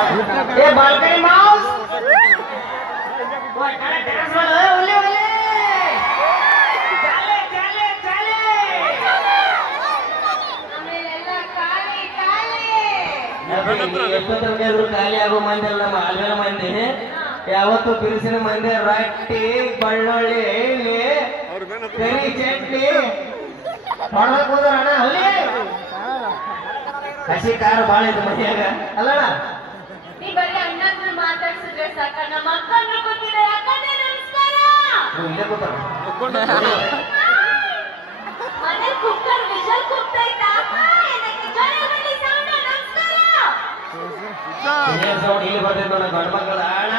ए balcony mouse ಖಾಲಿ ಆಗೋ ಮಂದಿ ಅಲ್ಲ ನಮ್ಮ ಆಲ್ವೇಲ ಮಂದಿ ಯಾವತ್ತು ಬಿರುಸಿನ ಮಂದಿ ರೊಟ್ಟಿ ಬಳ್ಳುಳ್ಳಿ ಎಣ್ಣೆ ಕರಿ ಚಟ್ನಿ ಹೊಡೆದಕ್ ಹೋದ್ರಣ್ಣ ಅಲ್ಲಿ ಹಸಿ ಖಾರ ಬಾಳ ಇದು ಮನ್ಯಾಗ ಅಲ್ಲಣ್ಣ ನೀ ಬರೀ ಅಣ್ಣನ ಮಾತಾಡ್ಸಿದ್ರೆ ಸಾಕ ನಮ್ಮ ಅಕ್ಕಂದ್ರು ಕೂತಿದ್ದಾರೆ ಅಕ್ಕನೇ ನಮಸ್ಕಾರ ಇಲ್ಲೇ ಕೂತಾರ ಮನೆ ಕುಕ್ಕರ್ ವಿಷಲ್ ಕೂಗ್ತೈತಾ ಏನಕ್ಕೆ ಜೋರಾಗಿ ಸೌಂಡ್ ನಮಸ್ಕಾರ ಸೌಂಡ್ ಇಲ್ಲಿ ಬರ್ತೈತೆ ನೋಡ ಗಂಡ ಮಕ್ಕಳ ಅಣ್ಣ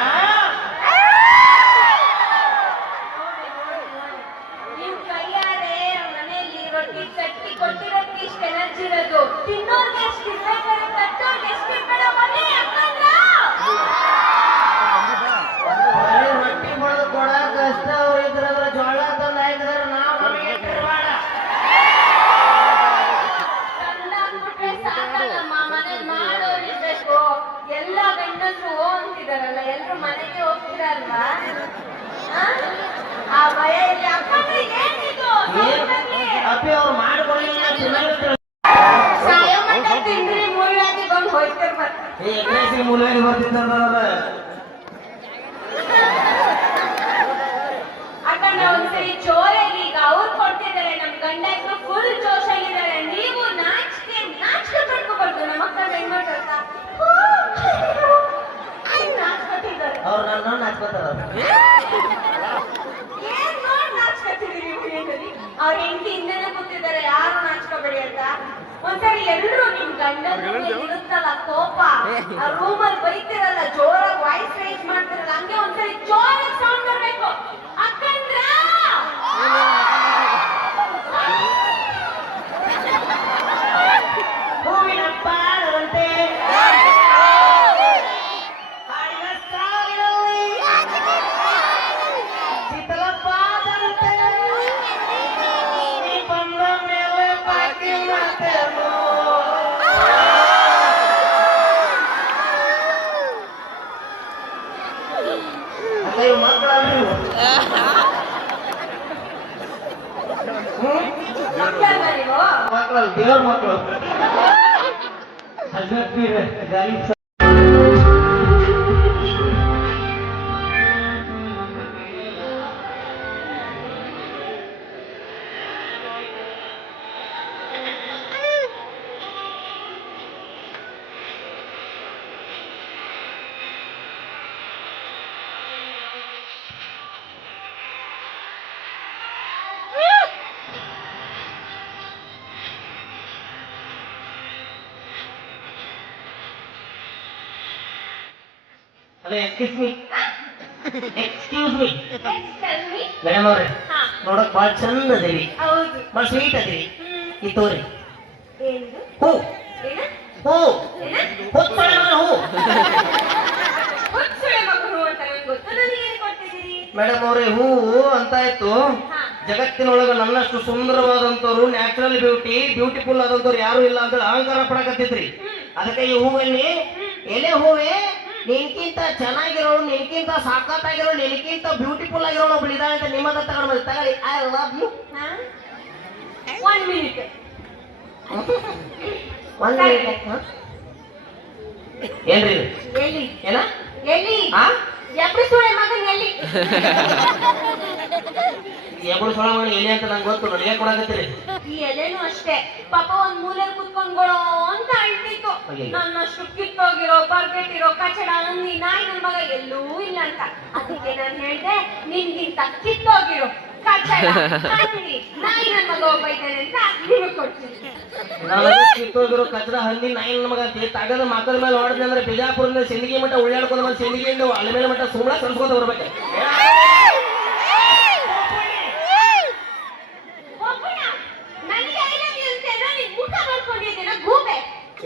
ನೀವು ಕೈಯಾರೆ ಮನೆಯಲ್ಲಿ ರೊಟ್ಟಿ ತಟ್ಟಿ ಕೊಟ್ಟಿರೋದಕ್ಕೆ ಇಷ್ಟು ಎನರ್ಜಿ ಇರೋದು ತಿನ್ನೋರ್ಗೆ ಎಷ್ಟು ಇರ್ಬೇಕಾದ್ರೆ ತಟ್ಟೋರ್ಗೆ ಎಷ್ಟು ಇರ್ಬೇಡ ಮನೆ ಅಕ್ಕಂದ್ರ ರೊಟ್ಟಿ ಬಡ್ದು ಕೊಡಾಕ ಕಷ್ಟ ಅವ್ರು ಇದ್ರಂದ್ರ ಜೋಳ ತಂದು ಹಾಕಿದ್ರ ನಾವು ನಮಗೆ ಇಟ್ಟಿರ್ಬೇಡ ತಂದಾಕ್ಬಿಟ್ರೆ ಸಾಕಲ್ಲಮ್ಮ ಮನೇಲಿ ಮಾಡೋರಿರ್ಬೇಕು ಎಲ್ಲ ಗಂಡಸರು ಅಂತಿದಾರಲ್ಲ ಎಲ್ರು ಮನೆಗೆ ಹೋಗ್ತಿರಲ್ವಾ ಆ ಭಯ ಇಲ್ಲ ಅಕ್ಕಂದ್ರಿಗೆ ಏನಿದು ಅಪ್ಪಿ ಅವ್ರು ಮಾಡ್ಕೊಳ್ಳಿಲ್ಲ ಸಾಯೋ ಮಟ್ಟ ತಿಂದ್ರಿ ಮುಳ್ಳಾಗಿ ಬಂದು ಹೋಯ್ತಿರ್ಬೇಕು ಎಗ್ರೆಸಿಗೆ ಮುಲಾಗಿ ಬರ್ತಿದ್ದಂದ್ರ ಅಕ್ಕಣ್ಣ ಒಂದ್ಸರಿ ಜೋರಾಗಿ ಈಗ ಅವ್ರು ಕೊಡ್ತಿದ್ದಾರೆ ನಮ್ ಗಂಡ ಇಬ್ರು ಫುಲ್ ಜೋಶಲ್ಲಿದ್ದಾರೆ ನೀವು ನಾಚಿಕೆ ಪಡ್ಕೋಬಾರ್ದು ನಮ್ಮ ಅಕ್ಕ ಹೆಣ್ಮಕ್ಳು ಅಂತ ನಾಚ್ಕೊತಿದ್ದಾರೆ ಅವ್ರು ನನ್ನ ನಾಚ್ಕೋತಾರ ಏನ್ ನೋಡ್ ನಾಚ್ಕೊತಿದ್ದೀರಿ ಹುಡುಗರಲ್ಲಿ ಅವ್ರ ಹೆಂಡತಿ ಹಿಂದೆನೆ ಕೂತಿದ್ದಾರೆ ಯಾರು ನಾಚ್ಕೋಬೇಡಿ ಅಂತ ಒಂದ್ಸರಿ ಎಲ್ರು ನಿಮ್ ಗಂಡನ ಇರುತ್ತಲ್ಲ ಕೋಪ ಆ ರೂಮಲ್ಲಿ ಬೈತಿರಲ್ಲ ಜೋರಾಗಿ ವಾಯ್ಸ್ ರೈಸ್ ಮಾಡ್ತಿರಲ್ಲ ಹಂಗೆ ಒಂದ್ಸರಿ ಜೋರಾಗಿ ಸೌಂಡ್ ಬರ್ಬೇಕು ಅಕ್ಕಂದ್ರ ಹೂವಿನ ಪಾಡದಂತೆ ಶೀತಲಪಾದಂತೆ ನೀ ಬಂದ ಮೇಲೆ ಬಾಕಿ ಮಾತೇನು ಅಲ್ಲ ಇವ್ ಮಕ್ಕಳಲ್ಲ ಇವು ಮಕ್ಕಳಲ್ಲ ನೀವು ಮಕ್ಕಳಲ್ಲ ದೇವ್ರ ಮಕ್ಕಳು ಹಜರತ್ ಪೀರ್ ಗಾಲಿಬ್ ಅದೇ ಎಕ್ಸ್ಕ್ಯೂಸ್ ಮೀ ಮೇಡಮ್ ಅವ್ರೆ ನೋಡಕ್ ಭಾಳ ಚಂದ ಅದೇವಿ ಹೌದು ಭಾಳ ಸ್ವೀಟ್ ಅದೇವಿ ಈ ತೋರಿ ಏನಿದು ಹೂ ಏನ ಹೂ ಏನ ಹೊತ್ತಳೆ ಹೂ ಹುಚ್ಚುಳೆ ಮಗನು ಅಂತ ನಂಗೆ ಗೊತ್ತು ನನಗೆ ಏನು ಕೊಟ್ಟಿದ್ದೀರಿ ಮೇಡಮ್ ಅವ್ರೆ ಹೂವು ಅಂತ ಇತ್ತು ಜಗತ್ತಿನೊಳಗ ನನ್ನಷ್ಟು ಸುಂದರವಾದಂತವ್ರು ನ್ಯಾಚುರಲ್ ಬ್ಯೂಟಿಫುಲ್ ಆದಂತವ್ರು ಯಾರು ಇಲ್ಲ ಅಂತ ಅಹಂಕಾರ ಪಡಕತ್ತಿದ್ರಿ ಅದಕ್ಕೆ ಈ ಹೂವಲ್ಲಿ ಎಲೆ ಹೂವೇ ನಿನ್ಕಿಂತ ಚೆನ್ನಾಗಿರೋಳು ನಿನ್ಕಿಂತ ಸಾಕತ್ತಾಗಿರೋಳು ನಿನ್ಕಿಂತ ಬ್ಯೂಟಿಫುಲ್ ಆಗಿರೋಳು ಒಬ್ಳು ಇದ್ದಾಳೆ ಅಂತ ನಿಮ್ಮದ ತಗೊಂಡು ತಗೊಳ್ಳಿ ಐ ಲವ್ ಯು 1 ಮಿನಿಟ್ ಒಂದು ಏನ್ರಿ ಇದು? ಎಲ್ಲಿ ಏನ ಎಲ್ಲಿ ಆ ಎಪ್ಪಡಿ ಸುಳೆ ಮಗನ್ ಎಲ್ಲಿ ಎಬ್ಬಳು ಸೊಳ ಮಾಡಿ ಎಲೆ ಅಂತ ನಂಗೆ ಗೊತ್ತು ನನಗೆ ಕೊಡಕತ್ತೀರಿ ಈ ಎಲೆನೂ ಅಷ್ಟೇ ಪಾಪ ಒಂದ್ ಮೂಲೆಯಲ್ಲಿ ಕುತ್ಕೊಂಡ್ಕೊಳ್ಳೋ ಅಂತ ಅಳ್ತಿತ್ತು ಅಯ್ಯಯ್ಯೋ. ನನ್ನಷ್ಟು ಕಿತ್ತೋಗಿರೋ ಬರ್ಗೆಟ್ಟಿರೋ ಕಚಡ ಅಂದಿ ನಾಯಿ ನನ್ ಮಗ ಎಲ್ಲೂ ಇಲ್ಲ ಅಂತ ಅದಕ್ಕೆ ನಾನು ಹೇಳ್ದೆ ನಿನ್ಗಿಂತ ಕಿತ್ತೋಗಿರೋ ಕಚಡ ಹಂದಿ ನಾಯಿ ನನ್ ಮಗ ಒಬ್ಬ ಇದ್ದಾನೆ ಅಂತ ನಿಮಗೆ ಕೊಡ್ತೀನಿ ನನಗೆ ಕಿತ್ತೋಗಿರೋ ಕಚಡ ಹಂದಿ ನಾಯಿ ನಮಗ ತಗದ ಮಕ್ಕಳ ಮೇಲೆ ಹೊಡೆದ್ರೆ ಅಂದ್ರೆ ಬಿಜಾಪುರದಿಂದ ಸಿಂದಗಿ ಮಠ ಉಳ್ಳಾಡ್ಕೊಂಡ ಮೇಲೆ ಸಿಂದಗಿಯಿಂದ ಅಳಮೇಲೆ ಮಠ ಸುಮ್ಮನೆ ಕನ್ಸ್ಕೊತ ಬರ್ಬೇಕು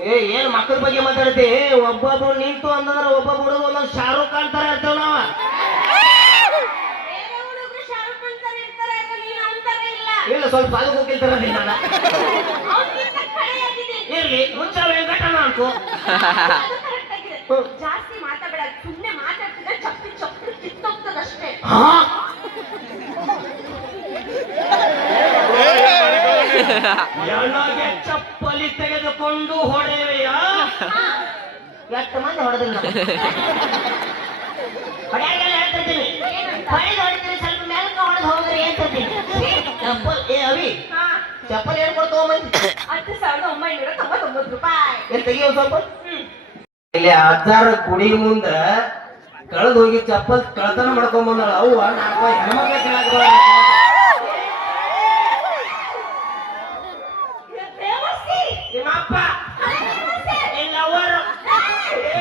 ಏ ಏನ್ ಮಕ್ಕಳ ಬಗ್ಗೆ ಮಾತಾಡ್ತಿ ಒಬ್ಬೊಬ್ರು ನಿಂತು ಅಂತಂದ್ರೆ ಒಬ್ಬೊಬ್ಬ ಹುಡುಗ ಒಂದೊಂದು ಶಾರುಖ್ ಖಾನ್ ತರ ಇರ್ತೇವ ನಾವ ಇಲ್ಲ ಸ್ವಲ್ಪ ಅದು ಹೋಗಿರ್ತಾರ ಇರ್ಲಿ ಮುಂಚೆ ವೆಂಕಟಣ್ಣ ಅನ್ಕೋ ಜಾಸ್ತಿ ಮಾತಾಡಬೇಡ, ಸುಮ್ಮನೆ ಮಾತಾಡ್ತಿದ್ರೆ ಚಪ್ಪಿ ಚಪ್ಪಿ ಕಿತ್ತೋಗ್ತದಷ್ಟೇ. ನನಗೆ ಚಪ್ಪಲಿ ತೆಗೆದುಕೊಂಡು ಹೊಡೆವೆಯಾ? ಎಷ್ಟು ಮಂದಿ ಹೊಡೆದಿಲ್ಲ ಹೊಡೆಯಾಗೆಲ್ಲ ಹೇಳ್ತಿರ್ತೀನಿ, ಹೊಡೆದು ಹೊಡಿತೀನಿ, ಸ್ವಲ್ಪ ಮೇಲ್ಕ ಹೊಡೆದು ಹೋಗ್ರಿ ಹೇಳ್ತಿರ್ತೀನಿ. ಚಪ್ಪಲ್ ಅವಿ ಹಾ, ಚಪ್ಪಲ್ ಏನ್ ಕೊಡ್ತಾವ ಮಂದಿ? 10,999 ರೂಪಾಯಿ. ಏನ್ ತೆಗಿಯೋ ಸ್ವಲ್ಪ ಇಲ್ಲಿ ಅಜ್ಜಾರ ಗುಡಿ ಮುಂದ ಕಳೆದು ಹೋಗಿ ಚಪ್ಪಲ್ ಕಳ್ತನ ಮಾಡ್ಕೊಂಡ್ ಬಂದಳ ಅವ್ವ. ನಾಲ್ಕು ಹೆಣ್ಮಕ್ಳ ಕೇಳಕ್ ದೇವಸ್ಥಿ, ನಿಮ್ಮಪ್ಪ ದೇವಸ್ಥಿ, ಇಲ್ಲ ಅವರು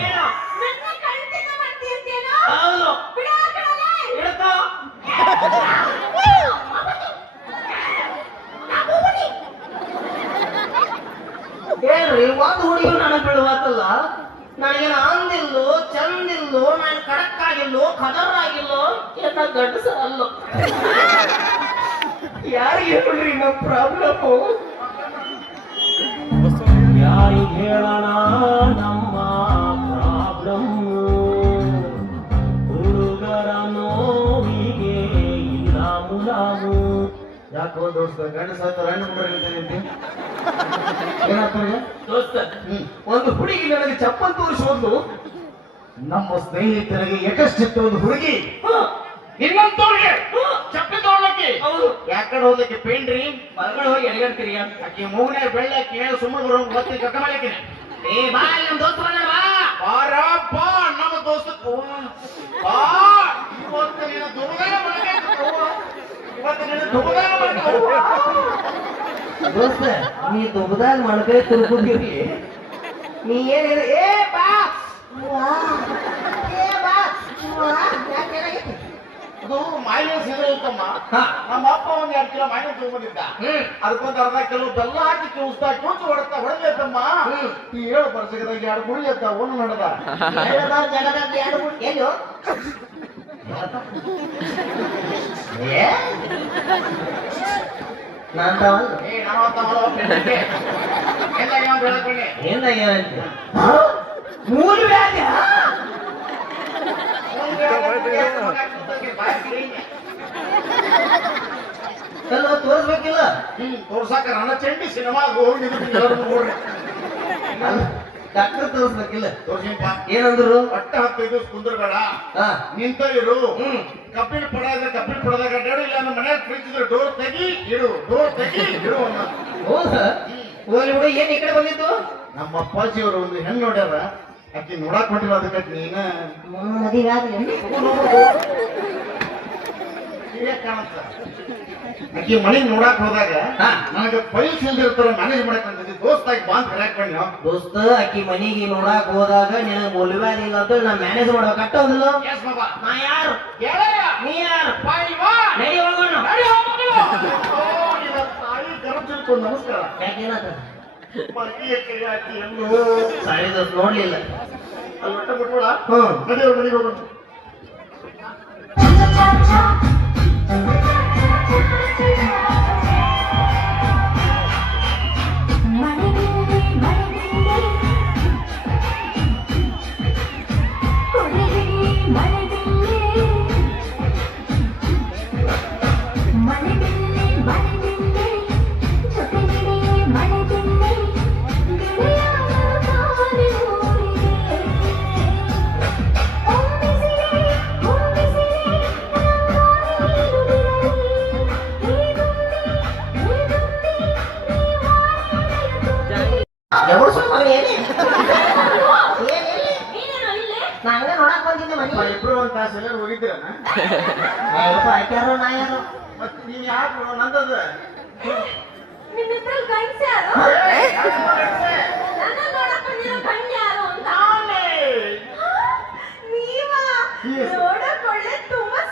ಏನು ನನ್ನ ಕಳ್ತನ ಮಾಡ್ತೀಯಂತೇನೋ? ಹೌದು ಬಿಡು ಆ ಕಡೆ. ಹಿಡ್ಕೋ. ಏನ್ರಿ ಒಂದು ಹುಡುಗಿ ನನಗ್ ಬೀಳುವತ್ತಲ್ಲ, ನನಗೇನು ಅಂದಿಲ್ಲೋ ಚಂದಿಲ್ಲೋ, ನಾನು ಖಡಕ್ ಆಗಿಲ್ಲೋ ಖದರ್ ಆಗಿಲ್ಲೋ, ಏನ ಗಂಡಸ ಅಲ್ಲೋ. ಯಾರಿಗೆ ಹೇಳ್ರಿ ನಮ್ಮ ಪ್ರಾಬ್ಲಮ್ಮು? ಯಾರಿಗೆ ಹೇಳೋಣ ನಮ್ಮ ಪ್ರಾಬ್ಲಮ್? ಹುಡುಗರ ನೋವಿಗೆ ಇಲ್ಲ ಮುಲಾಮು. ಯಾಕೋ ದೋಸ್ತ ಗಂಡ ಸಾಯ್ತಾರ ಹೆಣ್ಣು ಮುಡ್ರಿ ಏನಾಗ್ತದೆ? ದೋಸ್ತ, ಒಂದು ಹುಡುಗಿ ನನಗೆ ಚಪ್ಪಲ್ ತೋರಿಸೋದು, ನಮ್ಮ ಸ್ನೇಹಿತರಿಗೆ ಎಕಷ್ಟಿತ್ತು ಒಂದು ಹುಡುಗಿ ಇನ್ನೊಂದವ್ರಿಗೆ ಚಪ್ಪಲಿ ತಗೊಳ್ಳಕ್ಕೆ ಹೌದು ಯಾಕಡೆ ಹೋಗ್ಲಿಕ್ಕೆ ಪೇಂಡ್ರಿ ಹೊರಗಡೆ ಹೋಗಿ ಎಡಗಡ್ತೀರಿ ಆಕೆ ಮೂಗನೇ ಬೆಳ್ಳಕ್ಕೆ ಸುಮ್ಮನೆ ಬರೋ ಮತ್ತೆ ಕಕ್ಕ ಮಾಡಕ್ಕೆ ಏ ಬಾ ನಮ್ಮ ದೋಸ್ತ ಬಂದ ಬಾ. ಬಾರಪ್ಪ ನಮ್ಮ ದೋಸ್ತ ಬಾ. ಇವತ್ತು ನೀನು ದುರ್ಗಾನ ಮಾಡಬೇಕು, ಇವತ್ತು ನೀನು ದುರ್ಗಾನ ಮಾಡಬೇಕು. ದೋಸ್ತ ನೀ ದುಬದಾಗ ಮಣಕೈ ತಿಳ್ಕೊಂಡಿರಿ, ನೀ ಏನಿದೆ ಏ ಬಾ ಏ ಬಾ ಯಾಕೆ ಅದು ಮೈನಸ್ ಇದೆ ಅಂತಮ್ಮ. ನಮ್ಮ ಅಪ್ಪ ಒಂದ್ 2 ಕಿಲೋ ಮೈನಸ್ ತಗೊಂಡಿದ್ದ, ಅದಕ್ಕೊಂದು ಅರ್ಧ ಕಿಲೋ ಬೆಲ್ಲ ಹಾಕಿ ಕಿವಿಸ್ತಾ ಕೂತು ಹೊಡೆದ್ಲೇತಮ್ಮ. ಈ 7 ವರ್ಷದಾಗ 2 ಗುಳಿ ಎತ್ತ ಒಂದು ನಡೆದ ಜಗದಾಗ ಎರಡು ಎಲ್ಲೋ ಮೂರು ವ್ಯಾಧಿ ಎಲ್ಲ ತೋರಿಸ್ಬೇಕಿಲ್ಲ. ತೋರ್ಸಾಕ ನನ್ನ ಚೆಂಡಿ ಸಿನಿಮಾ ಹೋಗಿ ನೋಡ್ರಿ. ಡಾಕ್ಟರ್ ತೋರಿಸ್ಬೇಕಿಲ್ಲ. ತೋರ್ಸಿಪ್ಪ ಏನಂದ್ರು? ಹೊಟ್ಟೆ 15 ದಿವಸ ಕುಂದ್ರಬೇಡ, ಹಾ ನಿಂತ ಇರು. ಕಬ್ಬಿನ ಪಡ ಇದ್ರೆ ಕಬ್ಬಿನ ಪಡದಾಗ ಅಡ್ಡಾಡು, ಇಲ್ಲ ನಮ್ಮ ಮನೆಯಾಗ ಫ್ರಿಜ್ ಇದ್ರೆ ಡೋರ್ ತೆಗಿ ಇಡು, ಡೋರ್ ತೆಗಿ ಇಡು ಅನ್ನ. ಹೌದಾ? ಹೋಗ್ಲಿ ಬಿಡು. ಏನ್ ಈ ಕಡೆ ಬಂದಿತ್ತು? ನಮ್ಮ ಅಪ್ಪಾಜಿ ಅವರು ಒಂದು ಹೆಣ್ಣು ನೋಡ್ಯಾರ, ಆಕಿ ನೋಡಾಕ್ ಹೊಂಟಿಲ್ಲ. ಅದಕ್ಕೆ ನೀನ ಮದುವೆ ಆಗ್ಲಿ ಕಾಣತ್ತ. ಆಕಿ ಮನೆಗ್ ನೋಡಾಕ್ ಹೋದಾಗ ಹಾ. ನನಗೆ ಪೈಲ್ಸ್ ಇಲ್ದಿರ್ತಾರ ಮ್ಯಾನೇಜ್ ಮಾಡಕ್ ಬಂದಿದ್ದಿ. ದೋಸ್ತಾಗಿ ಬಾಂದ್ ಕರ್ಯಾಕ್ ಬನ್ನಿ. ದೋಸ್ತ ಅಕ್ಕಿ ಮನಿಗೆ ನೋಡಾಕ್ ಹೋದಾಗ ನಿನಗೆ ಮುಲ್ವ್ಯಾದಿ ಇಲ್ಲ ಅಂತ ನಾ ಮ್ಯಾನೇಜ್ ಮಾಡ್ಬೇಕಟ್ಟೋದಿಲ್ಲ. ಎಸ್ ಬಾಬಾ, ನಾ ಯಾರು? ಗೆಳೆಯ, ನೀ ಯಾರು? ಪಾಯಿವಾ, ನಡಿ ಹೋಗೋಣ. ನಡಿ ಹೋಗೋಣ. ಓ, ನಿನ್ನ ತಾಯಿ ಗರಂ ತಿಳ್ಕೊಂಡು ನಮಸ್ಕಾರ. ಯಾಕೇನಾತ? ಮನೆಯ ಕೈ ಹಾಕಿ ಎಂದು ಸಾರಿ ದೋಸ್ತ ನೋಡ್ಲಿಲ್ಲ. ಅಲ್ಲಿ ಹೊಟ್ಟೆ ಬಿಟ್ಬಿಡ. ಹ್ಮ್ ನಡಿ ಅವ್ರ ಮನೆಗೆ ಹೋಗೋಣ. ನಾ ಹಂಗ ನೋಡಕ್ ಬಂದಿದ್ದೆ ಮನಿ. ಇಬ್ರು ಒಂದ್ ತಾಸು ಎಲ್ಲರೂ ಹೋಗಿದ್ದೀರನ? ಆಕ್ಯಾರೋ ನಾ ಯಾರು? ಮತ್ತೆ ನೀನ್ ಯಾಕೆ ನಂದದ? ನಿಮ್ಮ ಹತ್ರ ಗಂಡ್ಸ ಯಾರು? ನನ್ನ ನೋಡಕ್ ಬಂದಿರೋ ಗಂಡ ಯಾರು ಅಂತ. ನೀವಾ? ನೋಡಕ್ ಒಳ್ಳೆ ತುಂಬಾ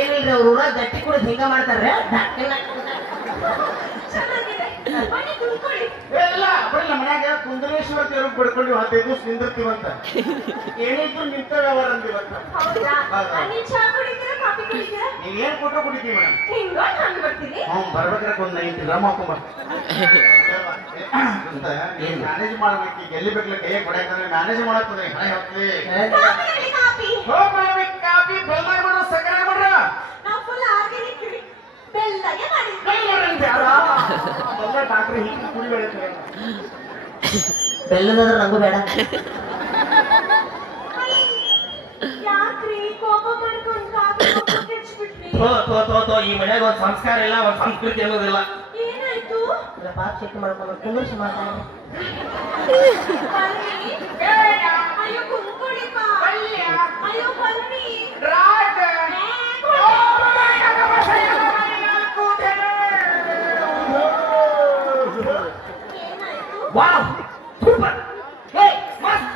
ಏನಿಲ್ರಿ ಅವ್ರ ಊರಾಗ ಗಟ್ಟಿ ಕೂಡ ಹಿಂಗ ಮಾಡ್ತಾರ್ರೆ. ಚೆನ್ನಾಗಿದೆ, ಬನ್ನಿ ಕುತ್ಕೊಳ್ಳಿ. ಇಲ್ಲ ಬರಲ್ಲ, ಮನ್ಯಾಗ ಕುಂದರೇಶ್ವರ ದೇವ್ರಿಗೆ ಬಿಡ್ಕೊಂಡು 15 ದಿವಸ ನಿಂದಿರ್ತೀವಂತ. ಏನಿದ್ರು ನಿಂತ ವ್ಯವಹಾರ ಅಂದಿವಂತ. ಹೌದಾ? ನೀವ್ ಚಾ ಕುಡಿತೀರಾ ಕಾಫಿ ಕುಡಿತೀರಾ? ನೀವ್ ಏನ್ ಕೊಟ್ಟರು ಕುಡಿತೀವಿ ಮೇಡಮ್. ಹಿಂಗೊಂದು ಹಂಗ್ ಬರ್ತೀನಿ. ಬರ್ಬೇಕಾದ್ರೆ ಒಂದು 9 ಗ್ರಾಮ್ ಹಾಕೊಂಬ. ಮ್ಯಾನೇಜ್ ಮಾಡ್ಬೇಕು, ಎಲ್ಲಿ ಬೇಕಲ್ಲ ಕೈ ಕೊಡಕಂದ್ರೆ ಮ್ಯಾನೇಜ್ ಮಾಡಕ್ತದೆ ಹಣ ಹಾಕ್ಲಿ. ಕಾಫಿ ಹೇಳಿ, ಕಾಫಿ. ಕಾಫಿ ಬೆಲ್ಲ ಮಾಡ್ರ ಸಕ್ಕರೆ ಮಾಡ್ರ ನಾವು ಫುಲ್ ಆರ್ಗ್ಯಾನಿಕ್ ಬೆಲ್ಲಗೆ ಮಾಡಿ. ಬೆಲ್ಲ ಡಾಕ್ಟ್ರ್ ಹಿಂಗೆ ಕುಡಿಬೇಡ. ಬೆಲ್ಲದಾದ್ರೆ ನಂಗೂ ಬೇಡ. ಯಾಕ್ರಿ ಕೋಪ ಮಾಡ್ಕೊಂಡು ಕಾಫಿ ಕೆಡ್ಸ್ಬಿಟ್ರಿ? ಈ ಮನ್ಯಾಗ ಒಂದ್ ಸಂಸ್ಕಾರ ಇಲ್ಲ, ಒಂದ್ ಸಂಸ್ಕೃತಿ ಅನ್ನೋದಿಲ್ಲ. ಏನಾಯ್ತು? ಪಾಪ ಚೆಕ್ ಮಾಡ್ಕೊಂಡು ಕುಂದರ್ಸಿ ಮಾಡ್ತಾನೆ. ಬನ್ನಿ. ಅಯ್ಯೋ ಕುಂತ್ಕೊಳಿಪ್ಪ. ಅಯ್ಯೋ ಬನ್ನಿ. ವಾವ್ ಸೂಪರ್, ಹೇ ಮಸ್ತ್.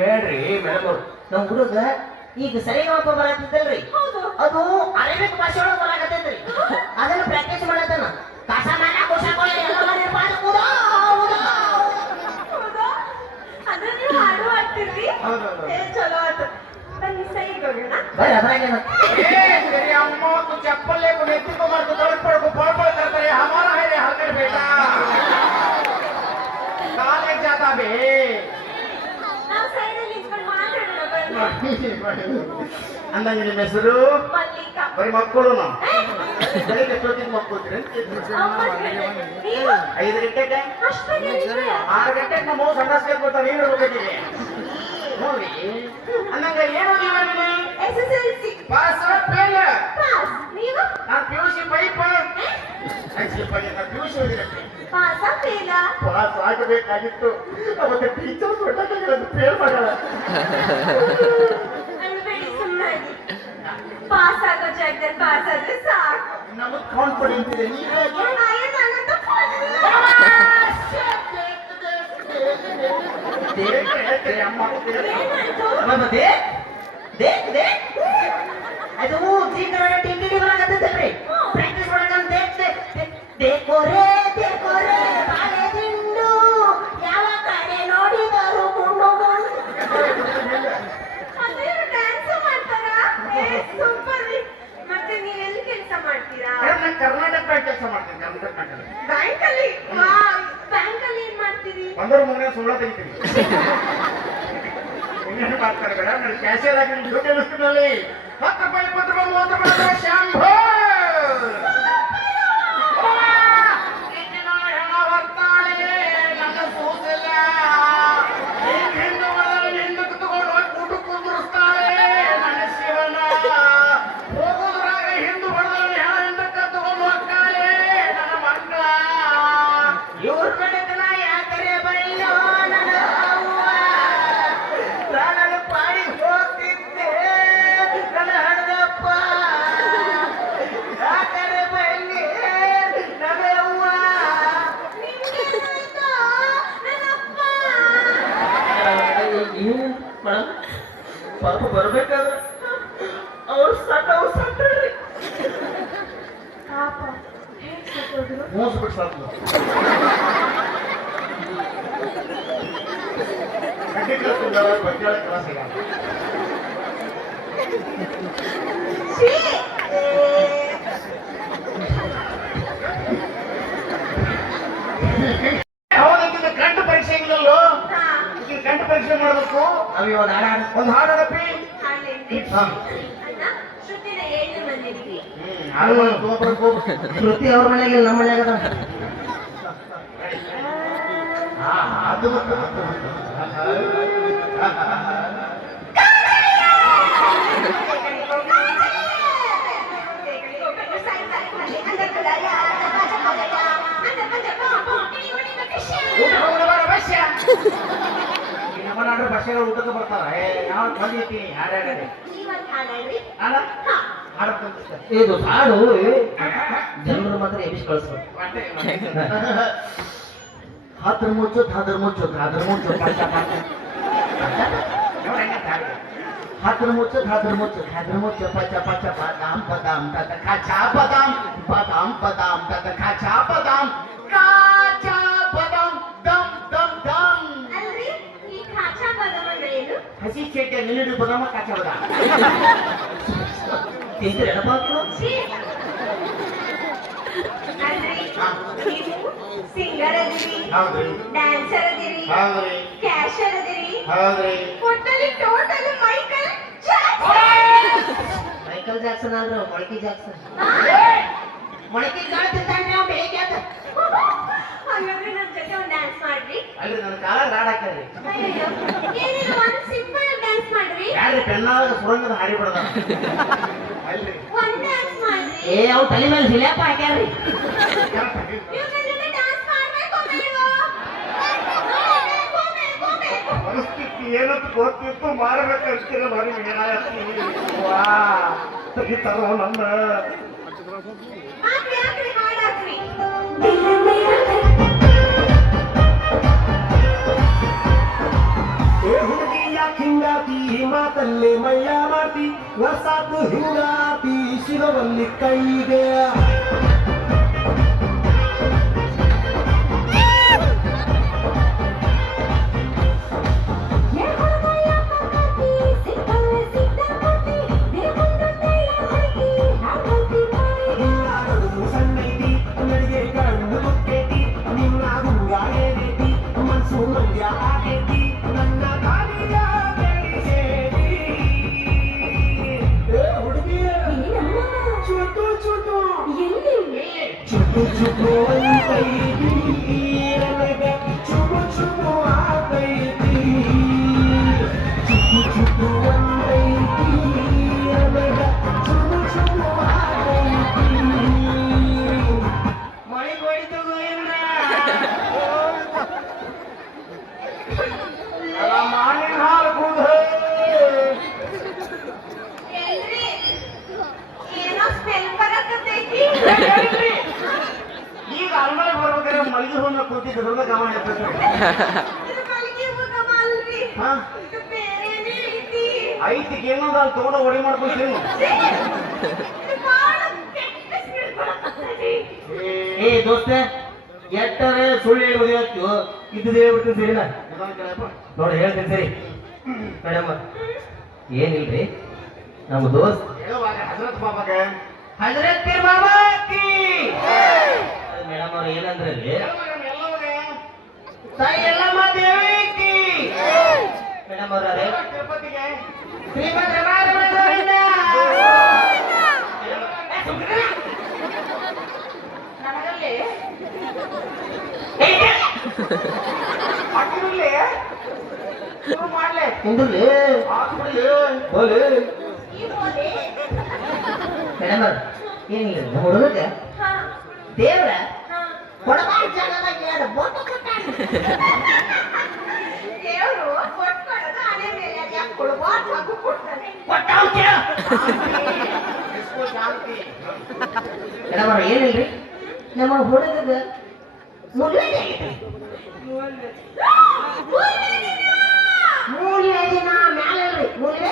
ಹೇಳ್ರಿ ಮೇಡಮ್ ಅವ್ರು, ನಮ್ ಹುಡುಗ ಈಗ ಸರಿಗಮಪ ಬರತ್ತಿದ್ದಲ್ರಿ, ಹೌದು. ಅದು ಅರೇಬಿಕ್ ಭಾಷೆ ಒಳಗೆ ಬರಾಕತ್ತೈತ್ರಿ. ಅದನ್ನ ಪ್ರಾಕ್ಟೀಸ್ ಮಾಡತ್ತಾನ. ಕಸಮಾನ ಕುಸಕೋಳಿ ಎಲ್ಲ ಮಾಡಿರ್ಬಾರ್ದು. ಉದಾ ಉದಾ. ಹೌದಾ? ಅಂದ್ರೆ ನೀವು ಹಾಡು ಹಾಡ್ತೀರಿ? ಹೌದೌದು. ಏ, ಚಲೋ ಆಯ್ತು. ಬನ್ನಿ ಸೈಡ್ ಹೋಗೋಣ. ಬರ್ರಿ ಅದ್ರಾಗೇನ. अम्मा तू चप्पल लेको नेती को मार को तोड़ पड़ को पड़ पड़ करता है हमारा है रे हलकर बेटा कहाँ ले जाता बे ನಾವು ಸೈಡ್ ಅಲ್ಲಿ ನಿಂತ್ಕೊಂಡು ಮಾತಾಡೋಣ ಬನ್ನಿ. ಅಂದಂಗೆ ನಿಮ್ಮ ಹೆಸರು ಮಲ್ಲಿಕಾ. ಬರೀ ಮಕ್ಕಳು ನಾವು ಬೆಳಿಗ್ಗೆ ಎಷ್ಟೊತ್ತಿಗೆ ಮಕ್ಕೋತೀರಿ ಅಮ್ಮ ನೀವು 5 ಗಂಟೆಗೆ ಅಷ್ಟೊತ್ತಿಗೆ 6 ಗಂಟೆಗೆ ನಮ್ಮ ಮಗು ಸಂಡಾಸ್ ಕೇಳ್ಕೊಳ್ತಾರೆ ನೀರು ಹೋಗಿದ್ದೀವಿ ನೋಡಿ ಅಂದಂಗೆ ಏನು ನೀವು SSLC ಪಾಸ್ ಫೇಲ್ ಪಾಸ್. ನೀವು ನಾನು PUC ಪೈಪ್ ಆಕ್ಚುಲಿ ನಾನು PUC ಓದಿರತ್ತೆ ಪಾಸಾ ಫೇಲಾ? ಪಾಸ್ ಆಗಬೇಕಾಗಿತ್ತು ಅವತ್ತೆ ಟೀಚರ್ ಕೊಟ್ಟಾಗ ಫೇಲ್ ಮಾಡಲ್ಲ ಅಳ್ಬೇಡಿ, ಸುಮ್ಮನೆ ಪಾಸ್ ಆಗೋ ಜಾಗದಲ್ಲಿ ಪಾಸ್ ಆದ್ರೆ ಸಾಕು. ನಮಗೆ ಕಾನ್ಫಿಡೆನ್ಸ್ ಇದೆ ನೀವು ಅಯ್ಯೋ ನಾನಂತೂ ಏನಾಯ್ತು? ದೇಕ್ ದೇಕ್ ಅದು ಜೀಕರ ಟಿಂಡಿ ಬರಾಕತ್ತೈತ್ರಿ. ಪ್ರಾಕ್ಟೀಸ್ ಮಾಡಕಂತ ದೇಕೋರೆ ದೇಕೋರೆ ಬಾಳೆ ದಿಂಡು ಯಾವ ಕಡೆ ನೋಡಿದರು ಗುಂಡು ಗುಂಡು. ಅದೇನು ಡ್ಯಾನ್ಸ್ ಮಾಡ್ತಾರಾ? ಏ ಸೂಪರ್ ರೀ. ಮತ್ತೆ ನೀವು ಎಲ್ಲಿ ಕೆಲಸ ಮಾಡ್ತೀರಾ? ನಾನು ಕರ್ನಾಟಕ ಬ್ಯಾಂಕ್ ಕೆಲಸ ಮಾಡ್ತೀನಿ ಕರ್ನಾಟಕ ಬ್ಯಾಂಕ್ ಬ್ಯಾಂಕ್ ಅಲ್ಲಿ. ಬ್ಯಾಂಕ್ ಅಲ್ಲಿ ಏನ್ ಮಾಡ್ತೀರಿ? ಬಂದವರು ಮನೆ ಸುಳ್ಳ ತೆಗಿತೀನಿ ಇನ್ನೇನು ಮಾಡ್ತಾರೆ ಬೇಡ ನಾನು ಕ್ಯಾಶಿಯರ್ ಆಗಿ ದುಡ್ಡು ಎಲ್ಲಿಸ್ತೀನಲ್ಲಿ 10 ರೂಪಾಯಿ 20 ರೂಪಾಯಿ 30 ರೂಪಾಯಿ ಶಾಂಭೋ ಹೆಣ ಬರ್ತಾಳೆ ನನ್ನ ಸೂಸಿಲ್ಲ ಹಿಂದಕ್ಕೆ ತಗೊಂಡು ಹೋಗಿ ಊಟ ಕುಂದಿರಿಸ್ತಾಳೆ ನನ್ನ ಶಿವನ ಹೋಗೋದ್ರಾಗ ಹಿಂದೂ ಹೊಡೆದ್ರೆ ಹೆಣ ಹಿಂದಕ್ಕೆ ತಗೊಂಡು ಹೋಗ್ತಾಳೆ ನನ್ನ ಮಕ್ಕಳ ಇವ್ರ ಬೆಳಕನ ಯಾಕರೆ ಬೈಲೋ ನನ್ನ ಅವ್ವ. ನಾನು ಪಾಡಿ ಹೋಗ್ತಿದ್ದೆ ನನ್ನ ಹಣದಪ್ಪ. ಯಾಕರೆ ಬೈಲಿ ನನ್ನ ಅವ್ವ. ನಿಮ್ಗೇನಾಯ್ತು? ನನ್ನಪ್ಪ. ಮೇಡಮ್ ಪಾಪ ಬರ್ಬೇಕಾದ್ರೆ ಅವ್ರು ಸತ್ತಳ್ರಿ. ಪಾಪ ಹೇಗ್ ಸತ್ತೋದ್ರು? ಮೋಸಬಿಟ್ಟು ಸಾಕು ಕಟ್ಟಿ ಕಳಿಸ್ತಿದ್ದಾರ ಬಜ್ಜಾಳ ಕ್ಲಾಸ್ ಈಗ ಛೀ! ಹೌದಕ್ಕಿಂತ ಗಂಟು ಪರೀಕ್ಷೆ ಇಲ್ಲಲ್ಲೋ ಹಾ, ಈಗ ಗಂಟು ಪರೀಕ್ಷೆ ಮಾಡಬೇಕು ಅವಿ ಒಂದು ಹಾಡ ಹಾಡು. ಒಂದು ಹಾಡಪ್ಪಿ ಹಾಡೇನ್ರಿ? ಹಾ. ಅಣ್ಣ, ಶ್ರುತಿನ ಏನು ಬಂದಿದ್ರಿ? ಹಾಡು ತಗೋಬರ್ಬೇಕು ಶ್ರುತಿ ಅವ್ರ ಮನೆಗೆ ನಮ್ಮ ಮನೆಯಾಗ ಅದ. ಅದು ನಮ್ಮ ನಾಡು ಭಾಷೆಗಳು ಊಟಕ್ಕೆ ಬರ್ತಾರ ನಾವು ಬಂದಿರ್ತೀನಿ ಹಾಡಾಡಿ ಹಾಡ ಹಾಡಕ್ಕೆ ಇದು ಹಾಡು ಜನರು ಮಾತ್ರ ಎಬ್ಬಿಸಿ ಕಳಿಸ್ಬೇಕು. ಹಾದ್ರ ಮುಚ್ಚು ಧಾದ್ರ ಮುಚ್ಚು ಧಾದ್ರ ಮುಚ್ಚು ಪಾಚ ಪಾಚ ಹಾದ್ರ ಮುಚ್ಚು ಧಾದ್ರ ಮುಚ್ಚು ಧಾದ್ರ ಮುಚ್ಚು ಪಚ ಪಚ ಬಾದಾಮ್ ಬದಾಮ್ ತತ ಖಾಚಾ ಬದಾಮ್ ಬಾದಾಮ್ ಬದಾಮ್ ತತ ಖಾಚಾ ಬದಾಮ್ ಕಾಚಾ ಬದಾಮ್ ದಮ್ ದಮ್ ದಮ್ ಅಲ್ರಿ, ಈ ಖಾಚಾ ಬಾದಾಮ್ ಅಂದ್ರೆ ಏನು? ಹಸಿ ಚೇಟೆ ನಿಲ್ಲಿಡು ಬದಾಮ ಕಾಚಾ ಬದಾಮ್ ತಿಂತೀರಿ ಎಡಪಾಕು ಛೀ. ಅಲ್ರಿ, ನೀವು ಸಿಂಗರ್ ಅದಿರಿ, ಹೌದ್ರಿ ಡ್ಯಾನ್ಸರ್ ಅದಿರಿ, ಹೌದ್ರಿ ಕ್ಯಾಶರ್ ಅದಿರಿ, ಹೌದ್ರಿ ಒಟ್ಟಲ್ಲಿ ಟೋಟಲ್ ಮೈಕಲ್ ಮೈಕಲ್ ಜಾಕ್ಸನ್ ಅಲ್ರಿ ಮೊಳಕಿ ಜಾಕ್ಸನ್ ಮೊಳಕಿ ಕಾಳು ತಿಂತಾನ್ರಿ ಅವ್ನು ಬೆಳಿಗ್ಗೆ ಅಂತ ಹಾಗಾದ್ರೆ ನಮ್ ಜೊತೆ ಒಂದ್ ಡ್ಯಾನ್ಸ್ ಮಾಡ್ರಿ. ಅಲ್ರಿ ನನ್ನ ಕಾಲ ರಾಡ್ ಹಾಕ್ರಿ ಅಯ್ಯಯ್ಯೋ, ಏನಿಲ್ಲ ಒಂದ್ ಸಿಂಪಲ್ ಡ್ಯಾನ್ಸ್ ಮಾಡ್ರಿ. ಯಾರ್ರಿ ಪೆನ್ನಾಗ ಸುರಂಗದ ಹಾರಿ ಬಿಡದ ಅಲ್ರಿ ಒಂದ್ ಡ್ಯಾನ್ಸ್ ಮಾಡ್ರಿ. ಏ ಅವ್ ತಲೆ ಮೇಲೆ ಹಿಲಿಯಪ್ಪ ಹಾಕ್ಯಾರ್ರಿ ನೀವು ನನ್ ಜೊತೆ ಡ್ಯಾನ್ಸ್ ಮಾಡ್ಬೇಕು ಬೇಡ್ವೋ? ಬೇಕು. ಪರಿಸ್ಥಿತಿ ಏನಂತ ಗೊತ್ತಿತ್ತು ಮಾಡ್ಬೇಕಂತೀರ ನೋಡಿ ಏನಾಯ್ತು ವಾ ತೆಗಿತಾರೋ ನನ್ನ ಹಾಕ್ರಿ ಹಾಕ್ರಿ ಹಾಡ್ ಹಾಕ್ರಿ. ಹುಡುಗಿ ಯಾಕೆ ಹಿಂಗಾತಿ ಮಾತಲ್ಲಿ ಮೈಯ ಮಾತಿ ಹೊಸಾತು ಹಿಂಗಾತಿ ಶಿರವಲ್ಲಿ ಕೈಗೆ ಸಣ್ಣೈತಿ ನನಗೆ ಕಣ್ಣು ಮುಕ್ಕೈತಿ ನಿನ್ನ ಗುಂಗ ಏನೇತಿ ಮನ್ಸು ಮಂಡ್ಯ ಆಗೈತಿ ನನ್ನ ಕಾಲಿಯ ಬೆಳೆಸೇತಿ ಹುಡುಗಿ ಚುಟು ಚುಟು ಚುಟು ಚುಟು ಅಂತೈತಿ ನನಗೆ ಚುಟು ಚುಟು ಆಗೈತಿ ಚುಟು ಚುಟು ಅಂತೈತಿ ನನಗೆ ಚುಟು ಚುಟು ಆಗೈತಿ ಮಳಿ ಹೊಡಿತು ಗೋವಿಂದ ಮಾನಿನ ಹಾಲು ಕುಡ್ದು ಎಲ್ರಿ? ಏನೋ ಸ್ಮೆಲ್ ಬರಕತ್ತೈತಿ. ಈಗ ಅಲ್ಮಳೆ ಬರ್ಬೇಕಾದ್ರೆ ಮಲ್ಗಿ ಹೂವನ್ನ ಕೂತಿದ್ರದ ಗಮನ ಇರ್ತದೆ ಇದು ಮಲ್ಲಿಗೆ ಹೂಗಮ ಅಲ್ರಿ, ಹಾ ಇದು ಬೇರೆನೇ ಐತಿ. ಐತಿಗೆ ಏನಂದ ಅಲ್ಲಿ ತಗೊಂಡು ಒಡಿ ಮಾಡ್ಕೊಳ್ತೀನಿ ಇದು ಬಾಳ ಕೆಟ್ಟ ಸ್ಮೆಲ್ ಬರಕತ್ತೈತಿ. ಏ ದೋಸ್ತ ಎಟ್ಟರೆ ಸುಳ್ಳು ಹೇಳಿ ಮದುವೆ ಇದ್ದು ಹೇಳ್ಬಿಡ್ತೀನಿ ಸರಿನಾ ನೋಡಿ ಹೇಳ್ತೀನಿ ಸರಿ ಮೇಡಮ್ ಏನಿಲ್ರಿ ನಮ್ಮ ದೋಸ್ತ್ ಹೇಳುವಾಗ ಹಜರತ್ ಬಾಬಾಗ ಹಜರತ್ ಪೀರ್ ಬಾಬಾ ಕಿ ಮೇಡಮ್ ಅವ್ರು ಏನಂದ್ರಲ್ಲಿ ತಾಯಿ ಎಲ್ಲಮ್ಮ ದೇವಿ ಕಿ ಮೇಡಮ್ ಅವ್ರ ತಿರುಪತಿಗೆ ಶ್ರೀಮಂತ ರಮಾರಮಣ ಗೋವಿಂದ ನನಗಲ್ಲಿ ಅಕ್ಕಿನಲ್ಲಿ ಶುರು ಮಾಡ್ಲೆ ಹಿಂದುಲಿ ಹಾಕ್ಬಿಡ್ಲಿ ಹೋಲಿ ಈ ಬೋಲೆ. ಮೇಡಮ್ ಅವ್ರ ಏನಿಲ್ಲ ನಮ್ಮ ಹುಡುಗಕ್ಕೆ ಹಾ ದೇವ್ರ ಹಾ. ಕೊಡಬಾರ ಜಾಗದಾಗ ಎರಡು ಬೋಟ ಕೊಟ್ಟಾನ ದೇವ್ರು ಕೊಟ್ಕೊಡೋದು ಹಣೆ ಮೇಲೆ ಅದ್ ಯಾಕೆ ಕೊಡ್ಬಾರ್ದು ಹಾಗೂ ಕೊಡ್ತಾನೆ. ಕೊಟ್ಟಾವ್ ಕೇಳ ಎಷ್ಟೋ ಶಾಂತಿ ಮೇಡಮ್ ಅವ್ರ ಏನಿಲ್ರಿ ನಮ್ಮ ಹುಡುಗದ ಮುಳ್ಳೇದಿ ಆಗೈತೆ ಮೂರನೇ ದಿನ ಮ್ಯಾಲೆ ಮೂರನೇ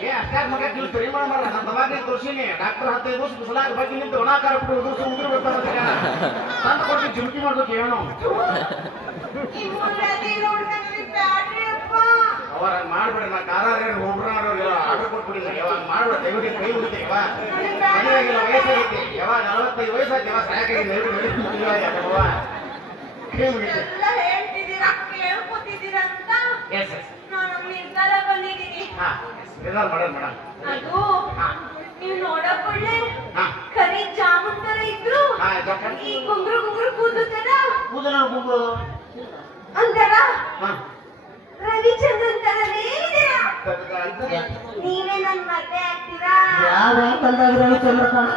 ಏ ಅಷ್ಟಾಗ ಮಗ ನೀವು ಪರಿಮಾಣ ಮಾಡ ನಮ್ಮ ದವಾಖಾನೆ ತೋರಿಸಿನಿ ಡಾಕ್ಟರ್ 15 ದಿವಸ ಬಿಸಲಾಗ ಬಗ್ಗೆ ನಿಂತು ಒಣಾಕಾರ ಬಿಟ್ಟು ದಿವಸ ಉದುರು ಬರ್ತಾವ ತಂದು ಕೊಟ್ಟು ಜುಮ್ಕಿ ಮಾಡ್ಬೇಕು ಏನೋ ಈ ಮುಳ್ಳದಿ ನೋಡ್ದಂಗ್ರಿ ಬ್ಯಾಡ್ರಿ ಅಪ್ಪ. ಅವರ ಮಾಡ್ಬೇಡ ನಾ ಕಾರಾರ ಒಬ್ರು ಆರ್ಡರ್ ಕೊಟ್ಬಿಟ್ಟಿಲ್ಲ ಯಾವಾಗ ಮಾಡ್ಬೇಡ ದಯವಿಟ್ಟು ಕೈ ಮುಗಿತೆ ಯಾವಾಗ ಮನೆಯಾಗಿಲ್ಲ ವಯಸ್ಸಾಗೈತಿ ಯಾವಾಗ 45 ವಯಸ್ಸಾಯ್ತು ಯಾವಾಗ ಸಾಕಾಗಿ ದಯವಿಟ್ಟು ಕೈ ಮುಗಿತೆ ಎಲ್ಲ ಹೇಳ್ತಿದ್ದೀರಾ ಕೇಳ್ಕೊತಿದ್ದೀರಾ ಅಂತ ಎಸ್ ಎಸ್ ನಾನು ನಿರ್ಧಾರ ಬಂದಿದ್ದೀನಿ. ಹಾ ನಿರ್ಧಾರ ಮಾಡೋಣ ಮೇಡಮ್ ಅದು ನೀವು ನೋಡಕ್ ಒಳ್ಳೆ ಹಾ ಕರಿ ಜಾಮೂನ್ ತರ ಇದ್ರು, ಹಾ ಡಾಕ್ಟರ್ ಈ ಗುಂಗ್ರು ಗುಂಗ್ರು ಕೂದು ತರ ಕೂದಲ ಕೂಗೋದು ಅಂತಾರ ಹಾ ರವಿಚಂದ್ರನ್ ತರನೇ ಇದೀರಾ. ನೀವೇ ನನ್ ಮದ್ವೆ ಆಗ್ತೀರಾ? ಯಾವ ಕಲ್ದಾಗ ರವಿಚಂದ್ರ ಕಾಣ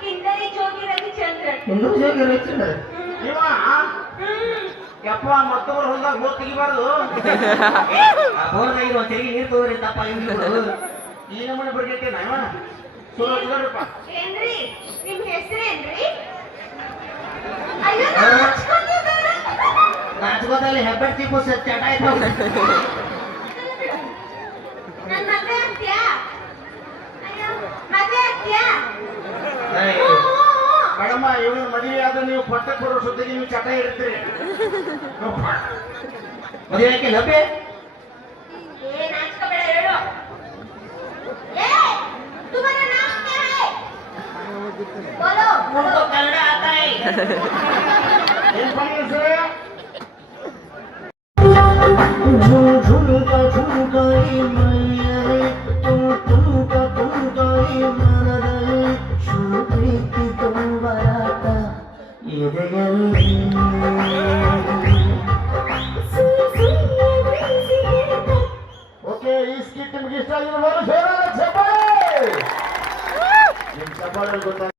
ಕಿಂದರಿ ಜೋಗಿ ರವಿಚಂದ್ರನ್. ಹಿಂದೂ ಜೋಗಿ ರವಿಚಂದ್ರ ಇವ ಹ್ಮ್. ಯಪ್ಪ ಮತ್ತೊಬ್ಬರು ಹೊಲ್ದಾಗ ಹೋಗಿ ತೆಗಿಬಾರ್ದು ಬೋರ್ನಾಗ ಒಂದು ತೆರಿಗೆ ನೀರು ತಗೋರಿ ತಪ್ಪ ಇವ್ರು ಈ ನಮ್ಮನೆ ಬರ್ಗೈತೆ ನಾವ ಸುರಪ್ಪ ಏನ್ರಿ ನಿಮ್ ಹೆಸರೇನ್ರಿ? ಅಯ್ಯೋ ನಾಚ್ಕೊತಿದ್ದಾರೆ. ನಾಚ್ಕೋದಲ್ಲಿ ಹೆಬ್ಬೆಟ್ ತೀಪು ಚಟ ಆಯ್ತು ನನ್ ಮದ್ವೆ ಆಗ್ತೀಯಾ? ಅಯ್ಯೋ ಮದ್ವೆ ಆಗ್ತೀಯಾ? ಮೇಡಮ್ಮ ಇವನು ಮದುವೆ ಆದ್ರೆ ನೀವು ಪಟ್ಟಕ್ಕೆ ಬರೋ ಸುದ್ದಿಗೆ ನೀವು ಚಟ ಇರ್ತೀರಿ ಮದುವೆ ಲಭ್ಯ ಏನ್ ನಾಚ್ಕೋಬೇಡ ಹೇಳು. बोलो मुझको कन्नड़ आता है ಏನ್ ಫೈನಲ್ ಸರ್ झुमका झुमकाई मैयरे तुमका तुमकाई मनदे ಶುರು ಪ್ರೀತಿ ತುಂಬರಾಟ ಎದೆಯಲ್ಲಿ ಓಕೆ ಈ ಸ್ಕಿಟ್ ನಿಮ್ಗೆ ಇಷ್ಟ ಆಗಿರ್ಬೋದು ಜೋರಾದ ಚಪ್ಪಾಳೆ ನಿಮ್ ಚಪ್ಪಾಳೆ ಗೊತ್ತಾಗ